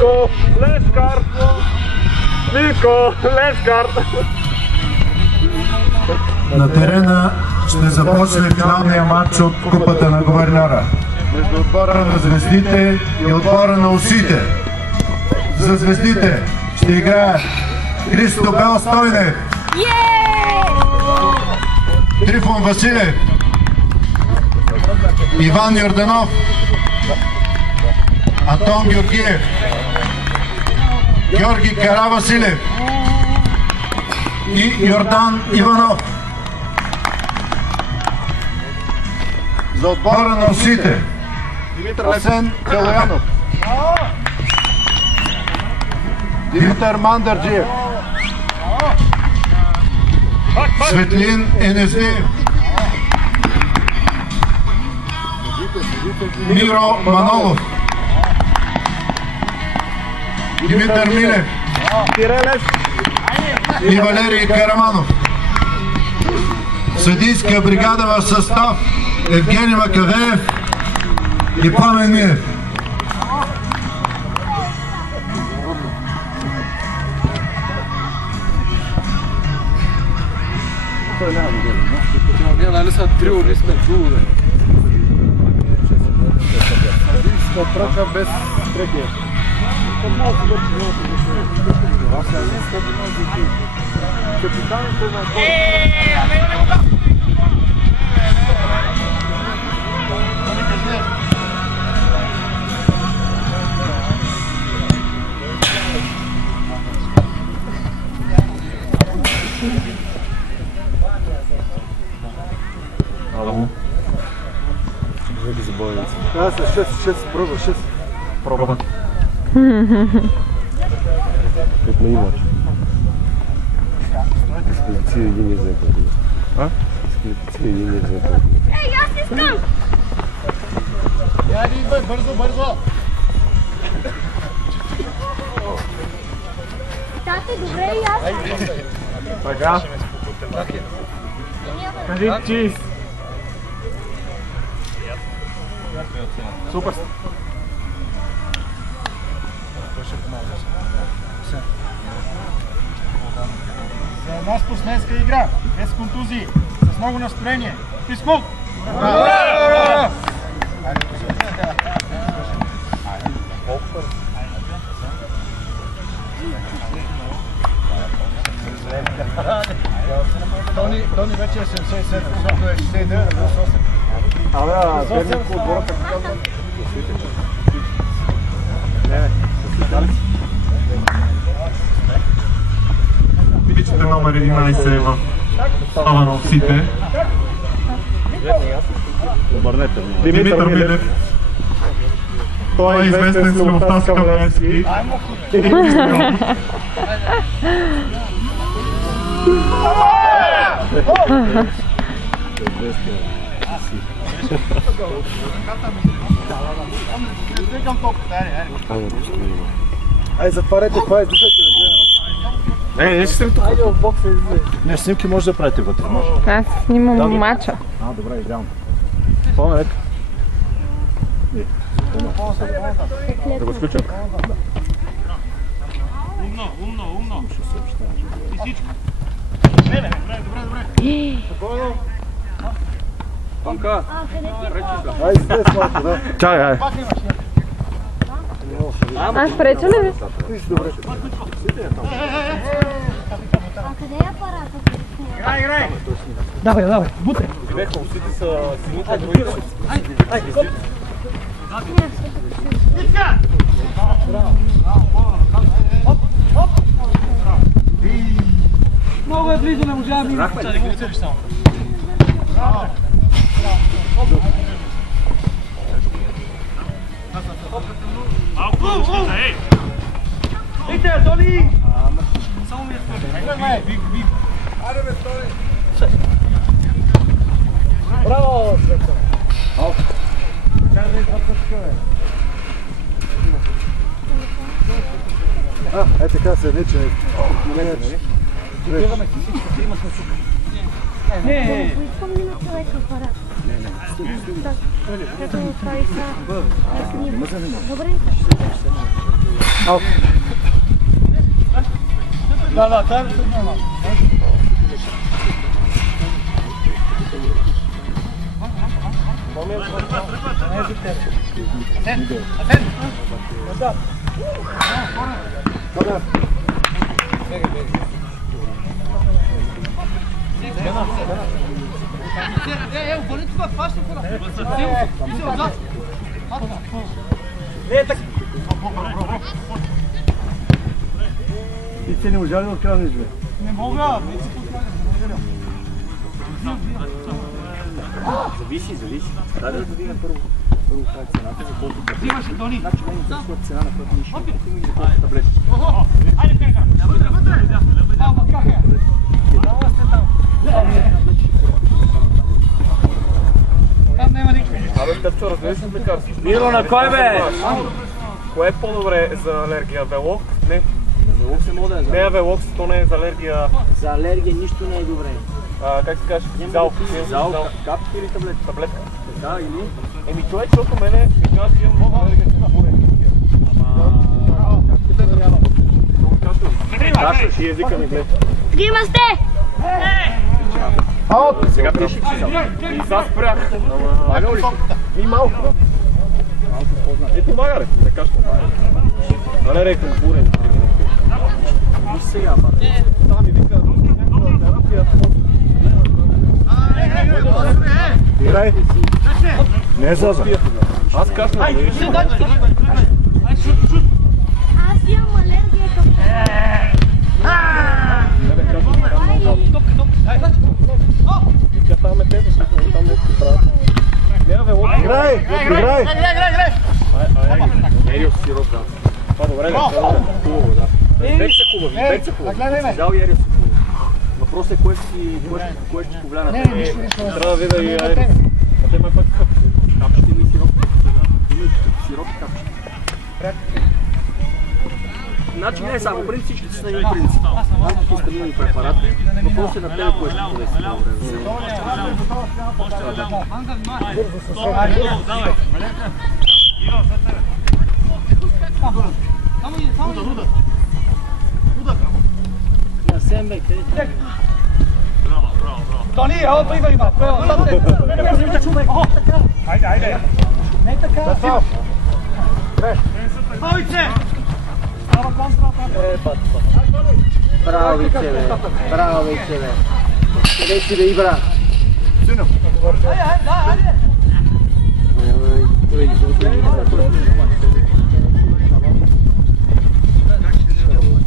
Милко, Лескар! Милко, Лескар! На терена ще започне финалния матч от Купата на Гуверньора между отбора на звездите и отбора на усите. За звездите ще играе Христо Белстойнев, Трифон Василев, Иван Йорданов, Антон Георгиев, Георги Каравасилев и Йордан Иванов. За отбора на усите Асен Калоянов, Димитър Мандърджиев, Светлин Енездиев, Миро Манолов, Димитър Милев и Валерий Караманов. Съдийска бригада в състав Евгений Макавеев и Пламен Миев. Нали са три ули сме чулове. Пръка без трекия. Ало. Веки забавяйте. Аз се 6 проба, 6. Проба. Как ме имаш? Скелетиция един език. А? Скелетиция един език. Ей, аз искам! Яди, идвай, бързо, бързо! Тате, добре и аз. Така. Кажи чиз. Супер. За една спортсменска игра, без контузии, с много настроение. Физкулт! Тони вече е 77, защото е 69, плюс 8. Абе, Перник отбора как казва? Видите номер 11 в става на усите. Димитър Милев. Той е известен с любовта с Кавлевски. Ай, затваряйте, това издишайте да гледам. Не ще съм тук. Айде в бокса излезе. Не, снимки може да правите вътре, може. Аз снимам мача. Добре, идеално. По-навек. Да го изключам? Умно. И всичко. Добре. Спокойно. Панка. Ай, излез малко, да. Чай, Аз преча ли ви? Добре. А къде е апарата? Играй! Давай, бутре. Беха, усите са сините. Ай, хоп. Много е близо, не можа да ми. Малко защита, ей! Ейте, Тони! Само ми е втори. Вик. Айде бе, Тони! Браво, Светко! Как да изпътка, бе? Е така се не, че... Гледаме си всичко, има сме тук. Искам ли на човек апарат? Не. Като това и са... Добре. Да, това е нормално. Ти се не можа ли да откраднеш, бе? Не мога! Зависи. Дай да видим първо как цената, за колко да Взимаш ли, Тони? значи колко да цена, на която нищо. Има ги колко таблетки. Айде, Пенка! Вътре! Ама как е? Дала сте там. Там няма никакви. Абе, Степчо, разгледаш ли лекарство? Миро, на кой бе? Кое е по-добре за алергия? Велок? Не. Велокс е мода, Не е Велокс, то не е за алергия. за алергия нищо не е добре. Как се каже? Залка. Залка, капки или таблетка? Таблетка. Да, или? Еми човек, защото мене ми казва, че имам много алергия към бурени. Да, ще езика ми гледа. Трима сте! Сега пиши си зал. И сега спрях. Мага ли? И малко. Ето мага, не кажа. Але рекам бурени. Виж сега, Там ми вика терапия. Играй. Не е Заза. Аз кашна. Аз имам алергия към Тя там е тези, там нещо правят. Няма велок. Играй. Ерио сироп, да. Това добре, хубаво, да. Вече са хубави, Си взял и Ерио си хубаво. Въпросът е кое ще повлия на тебе. Трябва да видя и Айрис. А те ме пък Капчите има и сироп. Има и сироп и капчите. Значи не само принцип, всички са на един принцип. Антихистаминови препарати, въпросът е на тебе кое ще повлия. На Сембек, Тони, ела, идва има. Айде. Не така. Бойце! Браво, Вице, бе. Браво, Вице, бе. Къде си, бе, Ибра? Айде.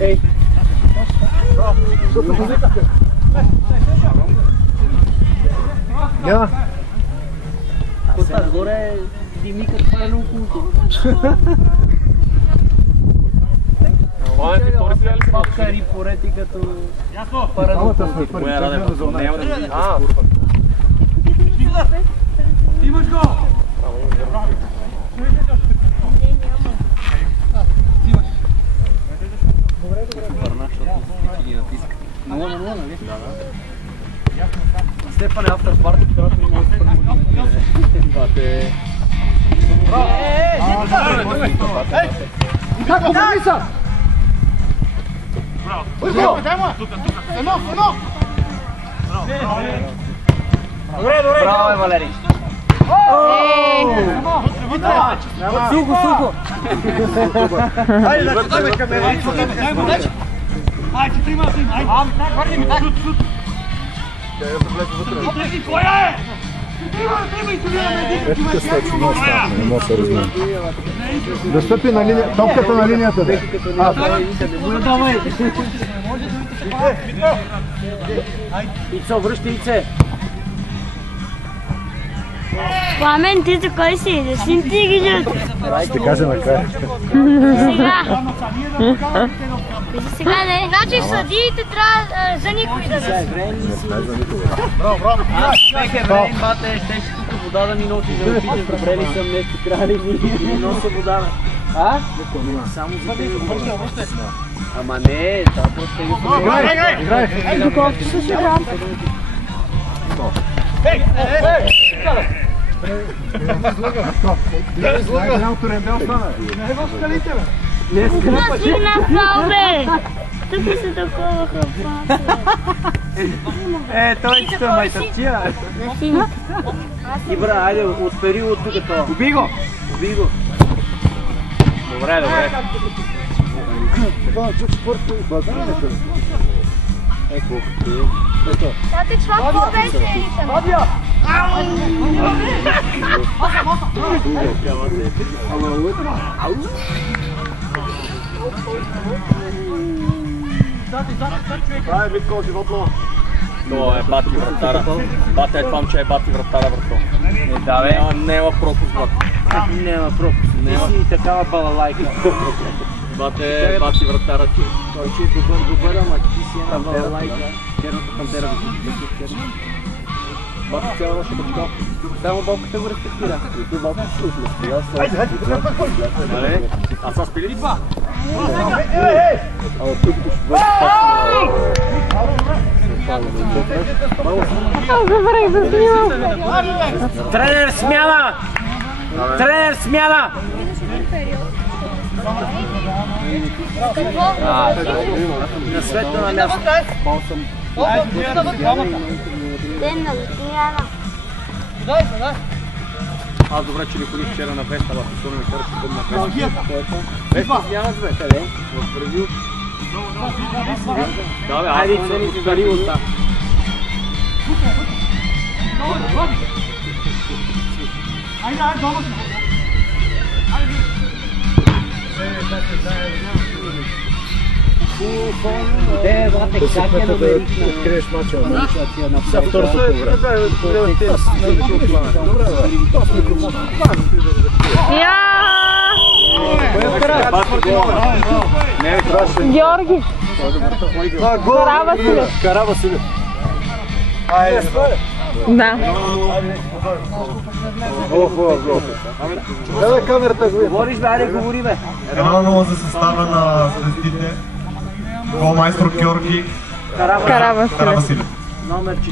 Ей! Няма. Сега горе димикът парено около. Папкари порети като парено около. Имаш го! Степан е автор парти, която има бате. Как го записа? Браво! Едно! Браво, Валерий! Сухо! Айде, да дай камера! Айде, трима! Айде, ми дай! Кой е? Ето стачи, не мога да се разбира. Да стъпи на линия, топката на линията. Давай! Ицо, връщай Ице! Пламен, ти за кой си? Да си ти ги жълти. Ще кажа накрая. Сега. Сега не. Значи съдиите трябва за никой да са. Браво! Аз бех евреин, бате, щеше тук вода да ми носи, да ме питаш, добре ли съм, нещо крали ми носа вода. А? Само за тебе. Ама не, това просто е го Играй! Доколкото ще си играм. Най-голямото рендел стана. Не е в скалите, бе! на фал, бе! Тук се такова храпа. Той ще ме търчия. На сините. Ибра, айде, отпери от тук това. Уби го! Уби го! Добре, добре. Това чук спорт и базарането. Еко. Татък, това какво беше или там? Това е Витко животно. Това е бати вратара. Бата е това момче, е бати вратара върху. Да, бе. Няма пропуск, брат. Няма пропуск. Ти си такава балалайка. Бата е бати вратара ти. Той че е добър, ама ти си една балалайка. Черната пантера. Бата цяла наша бачка. Само болката го респектира. И малко се слушаме. А са спили ли това? Ама тук ще бъде Тренер смяна! Тренер смяна! На светло на място. Ден на смяна. Аз добре, че не ходих вчера на феста, ама особено ми караш да на феста. Феста смяна, бе. Къде? В Бразил. Да, бе, Айде, цели се дари от там. Де, брате, как е номерик на... Откриеш мача. За второто време. Георги. Каравасилев. Да. Давай камерата го. Говориш, бе, айде, говори, бе. 1-0 за състава на звездите. Голмайстор Георги Каравасилев. Номер 4.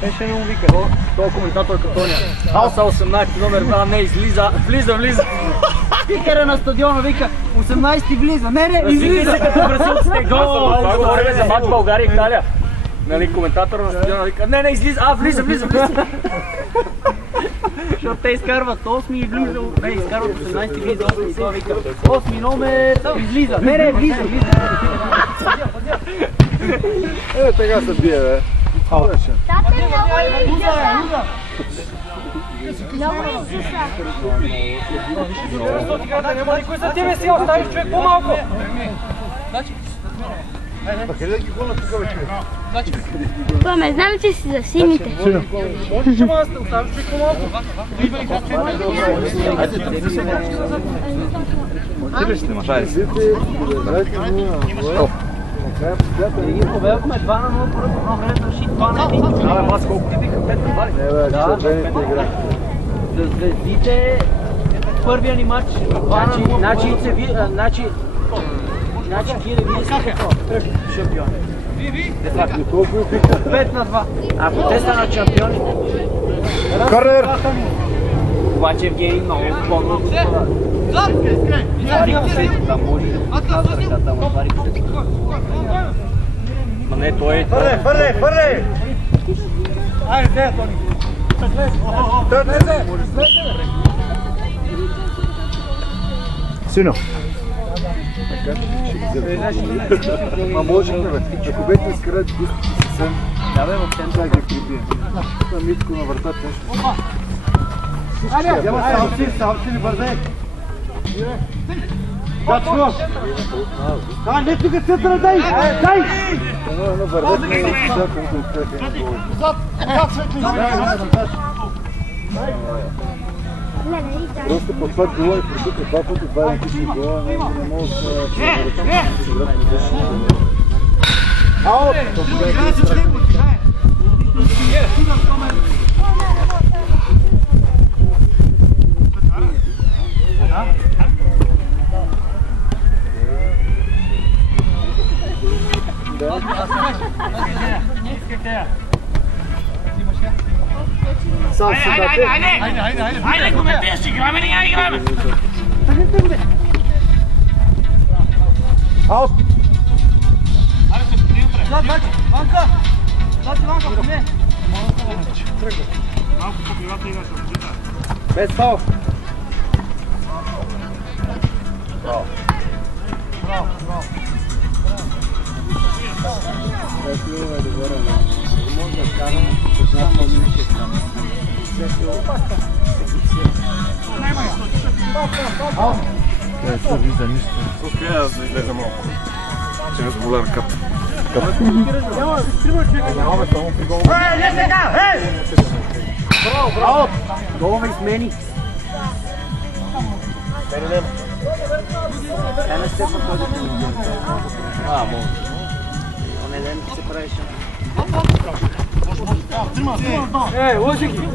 Беше не му вика. Това коментатор Катония. Алса 18 номер 2 не излиза. Влиза. Спикера на стадиона вика 18 влиза. Не, излиза. Като бразилците гол. Това говорим за матч България и Италия. Нали, коментатор на стадиона вика, не, излиза, влиза. Защото те изкарват 8 и влиза. Не, изкарват 18 и влиза 8 и това вика 8 номер излиза. Не, влиза. Така се бие, бе. Татък, много ли изяса? Много ли изяса? Няма никой за тебе си, оставиш човек по-малко. Къде ги гола тук вече? Паме, знам, че си за сините. Ще ма да оставиш човек по-малко. Ги победахме 2-0, първо време реши 2-1. Абе, бас колко ти биха? 5 на 2 ли? Не, бе, червените игра. За звездите първия ни матч 2-0. Значи вие сте какво? Шампиони. Колко ви биха? 5 на 2. Ако те станат шампиони, Корнер! обаче Евгений много по-много това. Там може да там отвари се. Ма не, той... Фърли! Айде, де, Тони! Сино! Ма можем, бе. Ако бете изкарат диските съвсем, Да, бе, въобще да ги прибием. Това Митко на вратата нещо. Айде, савци, бързай! Не, тук центъра, дай! Едно бързай, всяко да успеха един гол. Просто по това гола и по тук два пъти, два идентични гола, не мога да се играт на дъжди. Аут! Айде, коментираш, играме ли, играме! Аут! Без фаул! Браво! Това вижда нищо. Успя да излезе малко. Чрез болерката. Нямаме само при гол. Браво! Голове измени. Една степа този. Може. Он ден се правеше. Лъжи ги!